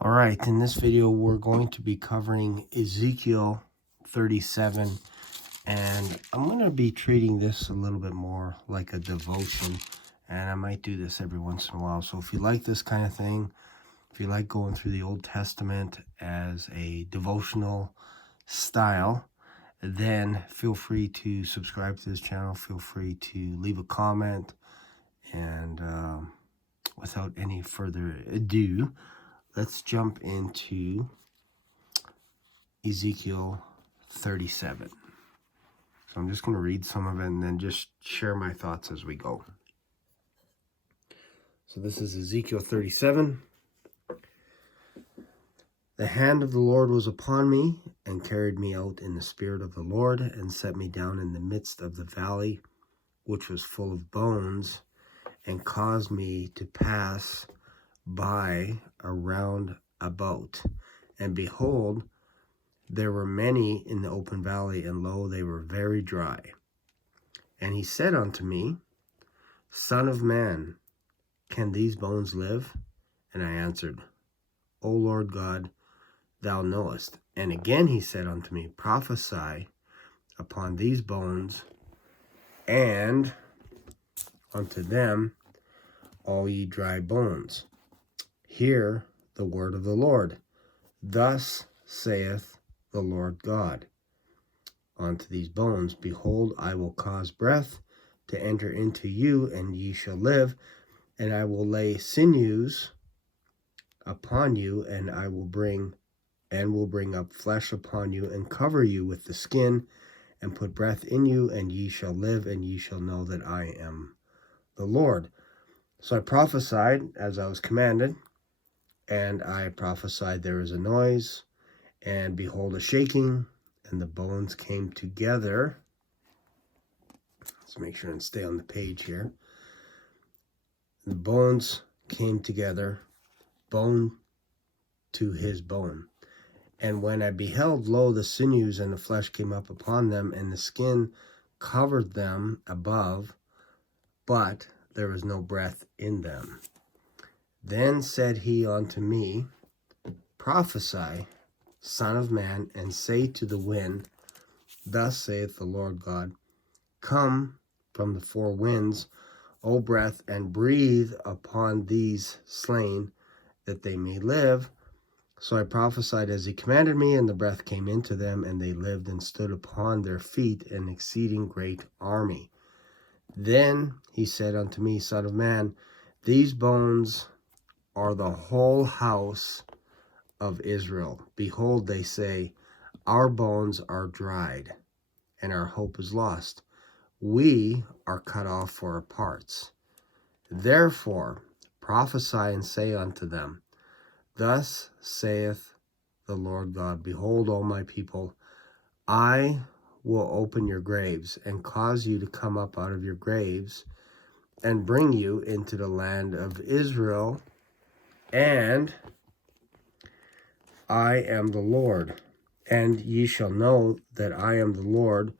All right, in this video, we're going to be covering Ezekiel 37, and I'm going to be treating this a little bit more like a devotion, and I might do this every once in a while. So if you like this kind of thing, if you like going through the Old Testament as a devotional style, then feel free to subscribe to this channel. Feel free to leave a comment, and without any further ado, let's jump into Ezekiel 37. So I'm just going to read some of it and then just share my thoughts as we go. So this is Ezekiel 37. The hand of the Lord was upon me and carried me out in the spirit of the Lord and set me down in the midst of the valley, which was full of bones, and caused me to pass by around about. And behold, there were many in the open valley, and lo, they were very dry. And he said unto me, Son of man, can these bones live? And I answered, O Lord God, thou knowest. And again he said unto me, Prophesy upon these bones, and unto them, all ye dry bones. Hear the word of the Lord. Thus saith the Lord God unto these bones, Behold, I will cause breath to enter into you, and ye shall live, and I will lay sinews upon you, and I will bring up flesh upon you, and cover you with the skin, and put breath in you, and ye shall live, and ye shall know that I am the Lord. So I prophesied as I was commanded, and I prophesied there was a noise, and behold, a shaking, and the bones came together. Let's make sure and stay on the page here. The bones came together, bone to his bone. And when I beheld, lo, the sinews and the flesh came up upon them, and the skin covered them above, but there was no breath in them. Then said he unto me, Prophesy, Son of man, and say to the wind, Thus saith the Lord God, Come from the four winds, O breath, and breathe upon these slain, that they may live. So I prophesied as he commanded me, and the breath came into them, and they lived and stood upon their feet, an exceeding great army. Then he said unto me, Son of man, these bones are the whole house of Israel. Behold, they say, Our bones are dried, and our hope is lost. We are cut off for our parts. Therefore prophesy and say unto them, Thus saith the Lord God, Behold, O my people, I will open your graves, and cause you to come up out of your graves, and bring you into the land of Israel, and I am the Lord. And ye shall know that I am the Lord,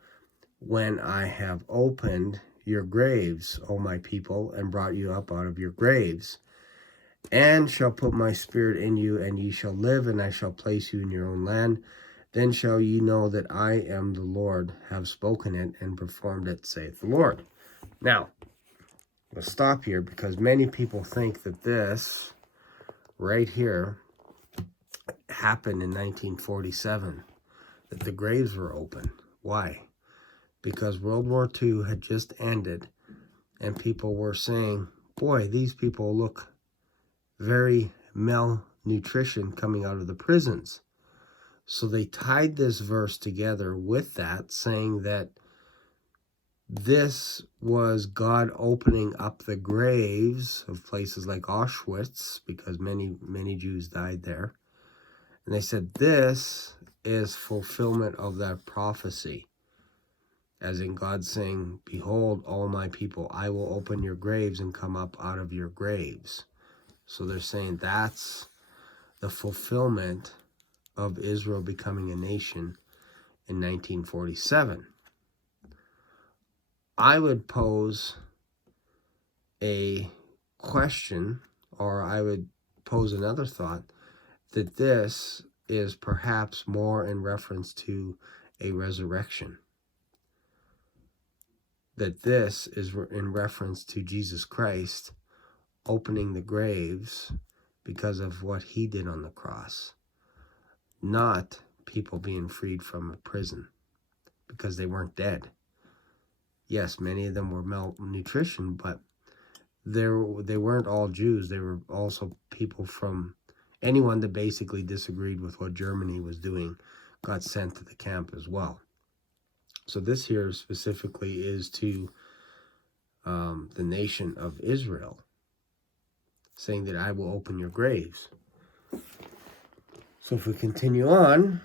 when I have opened your graves, O my people, and brought you up out of your graves, and shall put my spirit in you, and ye shall live, and I shall place you in your own land. Then shall ye know that I am the Lord, have spoken it, and performed it, saith the Lord. Now, let's stop here, because many people think that this right here happened in 1947, that the graves were open. Why? Because World War II had just ended, and people were saying, boy, these people look very malnutrition coming out of the prisons. So they tied this verse together with that, saying that this was God opening up the graves of places like Auschwitz, because many Jews died there. And they said this is fulfillment of that prophecy, as in God saying, Behold, all my people, I will open your graves and come up out of your graves. So they're saying that's the fulfillment of Israel becoming a nation in 1947. I would pose a question, or I would pose another thought, that this is perhaps more in reference to a resurrection. That this is in reference to Jesus Christ opening the graves because of what he did on the cross. Not people being freed from a prison because they weren't dead. Yes, many of them were malnutrition, but they weren't all Jews. They were also people from anyone that basically disagreed with what Germany was doing got sent to the camp as well. So this here specifically is to the nation of Israel, saying that I will open your graves. So if we continue on,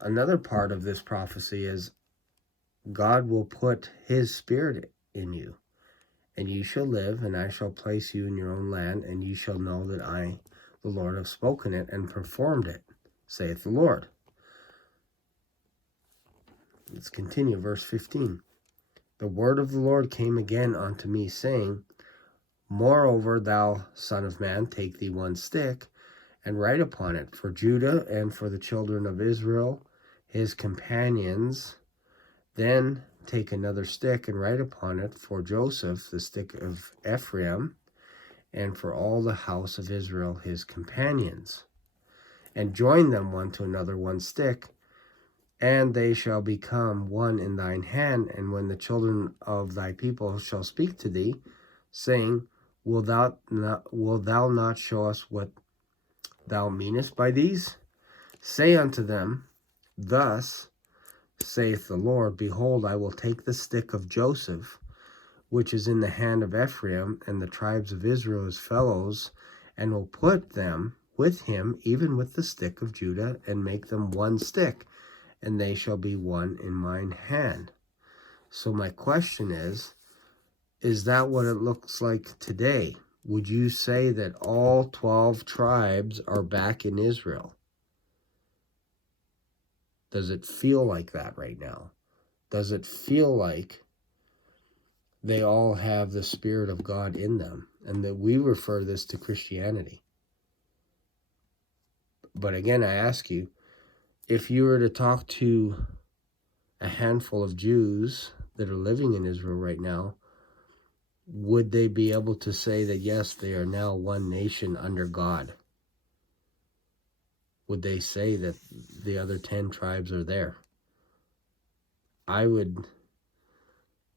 another part of this prophecy is God will put his spirit in you, and you shall live, and I shall place you in your own land, and you shall know that I, the Lord, have spoken it and performed it, saith the Lord. Let's continue, verse 15. The word of the Lord came again unto me, saying, Moreover, thou son of man, take thee one stick, and write upon it, for Judah and for the children of Israel, his companions. Then take another stick, and write upon it, for Joseph, the stick of Ephraim, and for all the house of Israel, his companions. And join them one to another, one stick, and they shall become one in thine hand. And when the children of thy people shall speak to thee, saying, Wilt thou not show us what thou meanest by these? Say unto them, Thus saith the Lord, Behold, I will take the stick of Joseph, which is in the hand of Ephraim, and the tribes of Israel his fellows, and will put them with him, even with the stick of Judah, and make them one stick, and they shall be one in mine hand. So my question is that what it looks like today? Would you say that all 12 tribes are back in Israel? Does it feel like that right now? Does it feel like they all have the Spirit of God in them? And that we refer this to Christianity. But again, I ask you, if you were to talk to a handful of Jews that are living in Israel right now, would they be able to say that, yes, they are now one nation under God? Would they say that the other 10 tribes are there? I would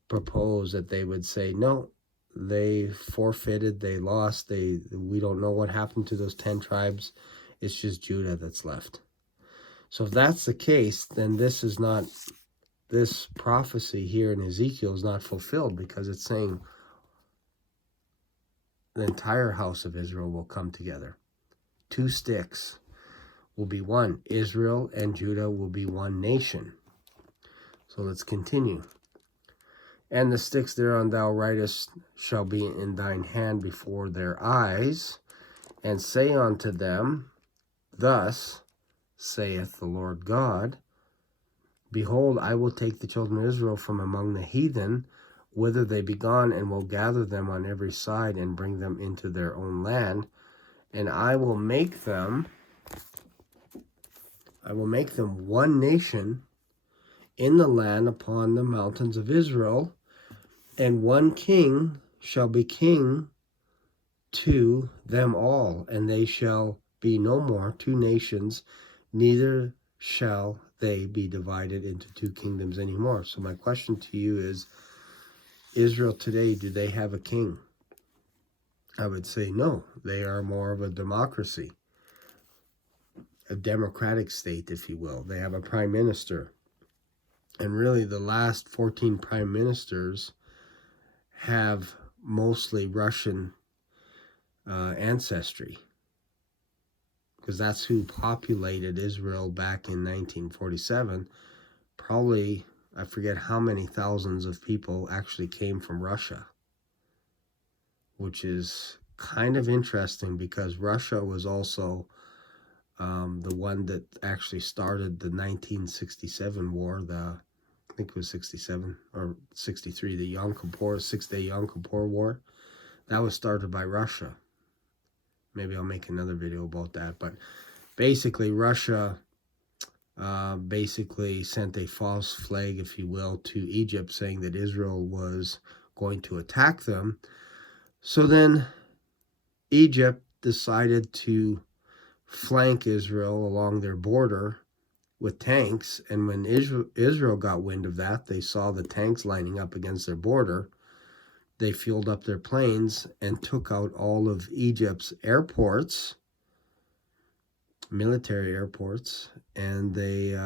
propose that they would say, no, they forfeited, they lost, we don't know what happened to those 10 tribes. It's just Judah that's left. So if that's the case, then this prophecy here in Ezekiel is not fulfilled, because it's saying the entire house of Israel will come together. 2 sticks will be one. Israel and Judah will be one nation. So let's continue. And the sticks thereon thou writest shall be in thine hand before their eyes, and say unto them, Thus saith the Lord God, Behold, I will take the children of Israel from among the heathen, whither they be gone, and will gather them on every side, and bring them into their own land, and I will make them one nation in the land upon the mountains of Israel, and one king shall be king to them all, and they shall be no more 2 nations, neither shall they be divided into 2 kingdoms anymore. So my question to you is, Israel today, do they have a king? I would say no. They are more of a democracy, a democratic state, if you will. They have a prime minister. And really, the last 14 prime ministers have mostly Russian ancestry, because that's who populated Israel back in 1947. Probably, I forget how many thousands of people actually came from Russia, which is kind of interesting, because Russia was also the one that actually started the 1967 war, I think it was 67 or 63, the Yom Kippur, 6-day Yom Kippur War. That was started by Russia. Maybe I'll make another video about that. But basically, Russia basically sent a false flag, if you will, to Egypt, saying that Israel was going to attack them. So then Egypt decided to flank Israel along their border with tanks. And when Israel got wind of that, they saw the tanks lining up against their border. They fueled up their planes and took out all of Egypt's airports, military airports, and they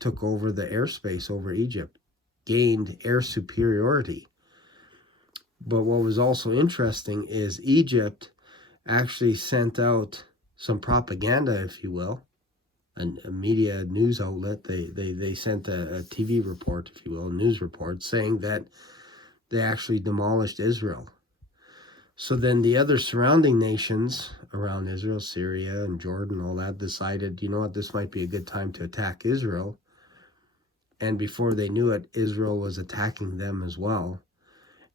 took over the airspace over Egypt, gained air superiority. But what was also interesting is Egypt actually sent out some propaganda, if you will, a media news outlet. They sent a TV report, if you will, a news report, saying that they actually demolished Israel. So then the other surrounding nations around Israel, Syria and Jordan, all that, decided, you know what, this might be a good time to attack Israel. And before they knew it, Israel was attacking them as well.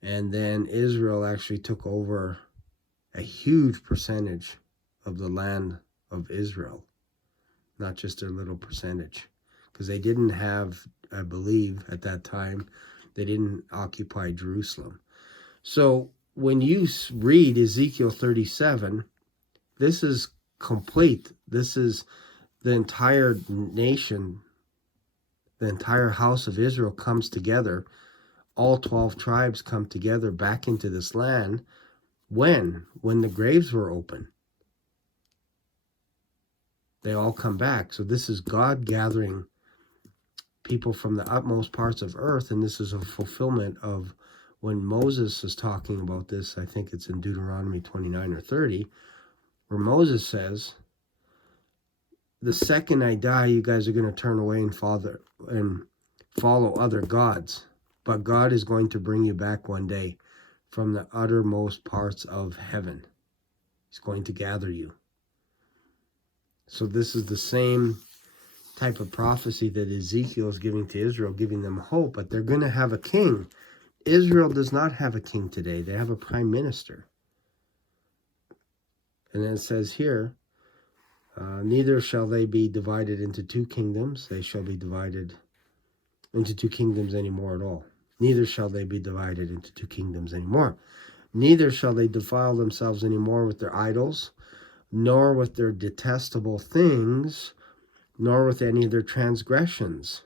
And then Israel actually took over a huge percentage of the land of Israel, not just their little percentage. Because they didn't have, I believe, at that time, they didn't occupy Jerusalem. So when you read Ezekiel 37, this is complete. This is the entire nation, the entire house of Israel comes together. All 12 tribes come together back into this land. When the graves were open. They all come back. So this is God gathering people from the utmost parts of earth, and this is a fulfillment of when Moses is talking about this. I think it's in Deuteronomy 29 or 30, where Moses says, the second I die, you guys are going to turn away and follow other gods. But God is going to bring you back one day from the uttermost parts of heaven. He's going to gather you. So this is the same type of prophecy that Ezekiel is giving to Israel, giving them hope, but they're going to have a king. Israel does not have a king today. They have a prime minister. And then it says here, neither shall they be divided into two kingdoms. They shall be divided into two kingdoms anymore at all. Neither shall they be divided into two kingdoms anymore. Neither shall they defile themselves anymore with their idols, nor with their detestable things, nor with any of their transgressions.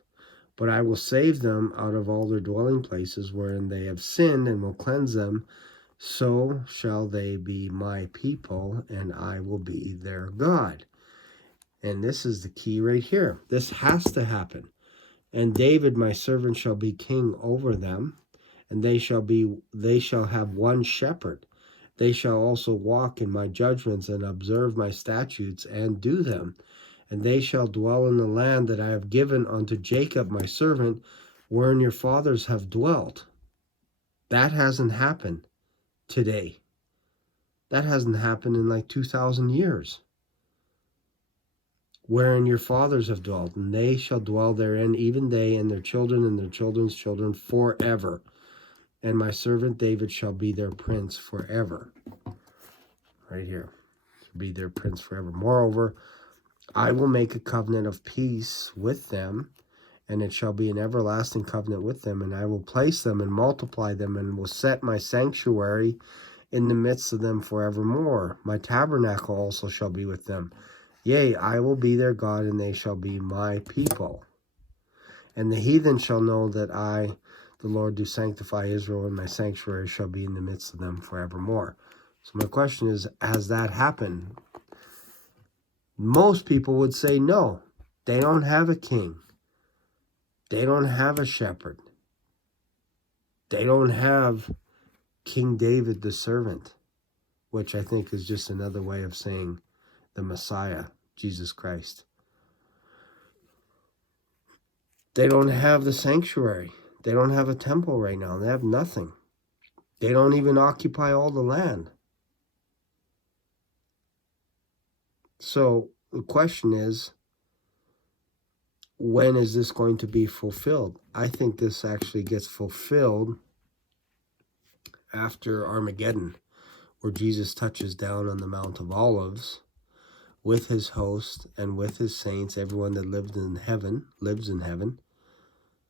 But I will save them out of all their dwelling places wherein they have sinned, and will cleanse them. So shall they be my people, and I will be their God. And this is the key right here. This has to happen. And David, my servant, shall be king over them, and they shall have one shepherd. They shall also walk in my judgments and observe my statutes and do them. And they shall dwell in the land that I have given unto Jacob, my servant, wherein your fathers have dwelt. That hasn't happened today. That hasn't happened in like 2,000 years. Wherein your fathers have dwelt, and they shall dwell therein, even they and their children and their children's children forever. And my servant David shall be their prince forever. Right here. Be their prince forever. Moreover, I will make a covenant of peace with them, and it shall be an everlasting covenant with them, and I will place them and multiply them, and will set my sanctuary in the midst of them forevermore. My tabernacle also shall be with them. Yea, I will be their God, and they shall be my people. And the heathen shall know that I, the Lord, do sanctify Israel, and my sanctuary shall be in the midst of them forevermore. So my question is, has that happened? Most people would say no. They don't have a king. They don't have a shepherd. They don't have King David the servant, which I think is just another way of saying the Messiah, Jesus Christ. They don't have the sanctuary. They don't have a temple right now. They have nothing. They don't even occupy all the land. So the question is, when is this going to be fulfilled? I think this actually gets fulfilled after Armageddon, where Jesus touches down on the Mount of Olives with his host and with his saints, everyone that lives in heaven.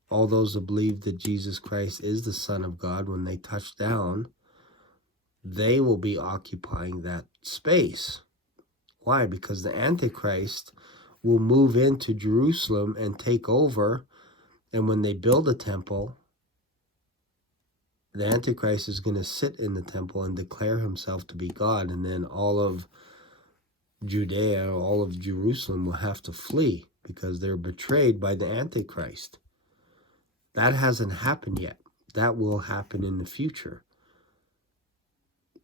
All those that believe that Jesus Christ is the Son of God, when they touch down, they will be occupying that space. Why? Because the Antichrist will move into Jerusalem and take over. And when they build a temple, the Antichrist is going to sit in the temple and declare himself to be God. And then all of Judea, all of Jerusalem will have to flee because they're betrayed by the Antichrist. That hasn't happened yet. That will happen in the future.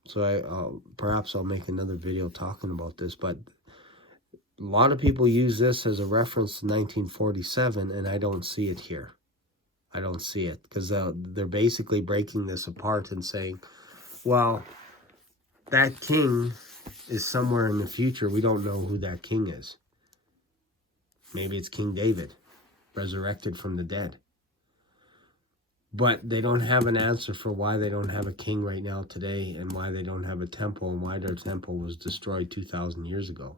So perhaps I'll make another video talking about this, but a lot of people use this as a reference to 1947, and I don't see it here. I don't see it, because they're basically breaking this apart and saying, well, that king is somewhere in the future. We don't know who that king is. Maybe it's King David, resurrected from the dead. But they don't have an answer for why they don't have a king right now today, and why they don't have a temple, and why their temple was destroyed 2,000 years ago.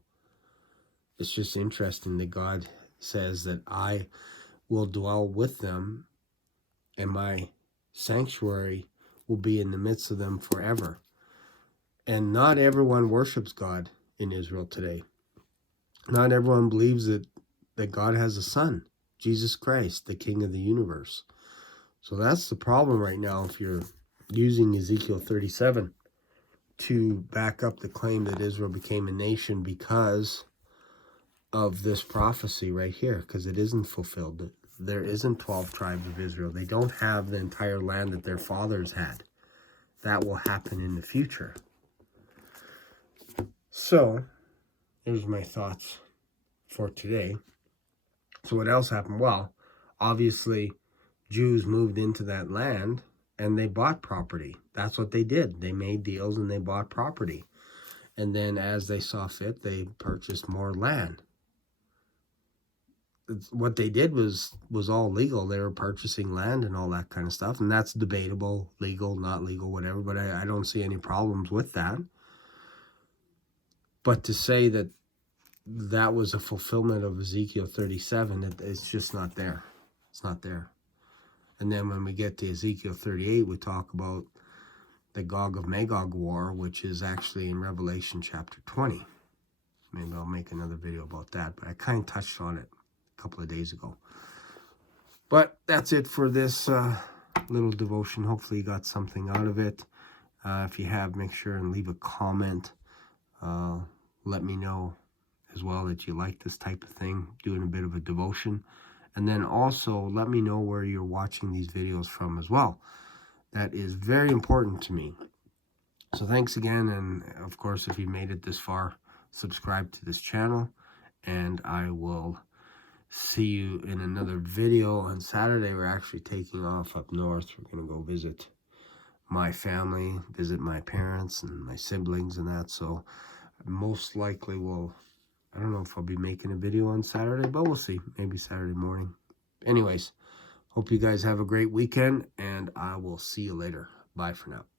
It's just interesting that God says that I will dwell with them, and my sanctuary will be in the midst of them forever. And not everyone worships God in Israel today. Not everyone believes that God has a son, Jesus Christ, the King of the universe. So that's the problem right now if you're using Ezekiel 37 to back up the claim that Israel became a nation because of this prophecy right here, because it isn't fulfilled. There isn't 12 tribes of Israel. They don't have the entire land that their fathers had. That will happen in the future. So, here's my thoughts for today. So what else happened? Well, obviously, Jews moved into that land and they bought property. That's what they did. They made deals and they bought property. And then as they saw fit, they purchased more land. What they did was all legal. They were purchasing land and all that kind of stuff. And that's debatable, legal, not legal, whatever. But I don't see any problems with that. But to say that that was a fulfillment of Ezekiel 37, it's just not there. It's not there. And then when we get to Ezekiel 38, we talk about the Gog of Magog war, which is actually in Revelation chapter 20. Maybe I'll make another video about that, but I kind of touched on it a couple of days ago. But that's it for this little devotion. Hopefully you got something out of it. If you have, make sure and leave a comment. Let me know as well that you like this type of thing, doing a bit of a devotion. And then also let me know where you're watching these videos from as well. That is very important to me. So thanks again, and of course, if you made it this far, subscribe to this channel, and I will see you in another video. On Saturday, we're actually taking off up north. We're going to go visit my family, visit my parents and my siblings and that. So most likely I don't know if I'll be making a video on Saturday, but we'll see. Maybe Saturday morning. Anyways, hope you guys have a great weekend, and I will see you later. Bye for now.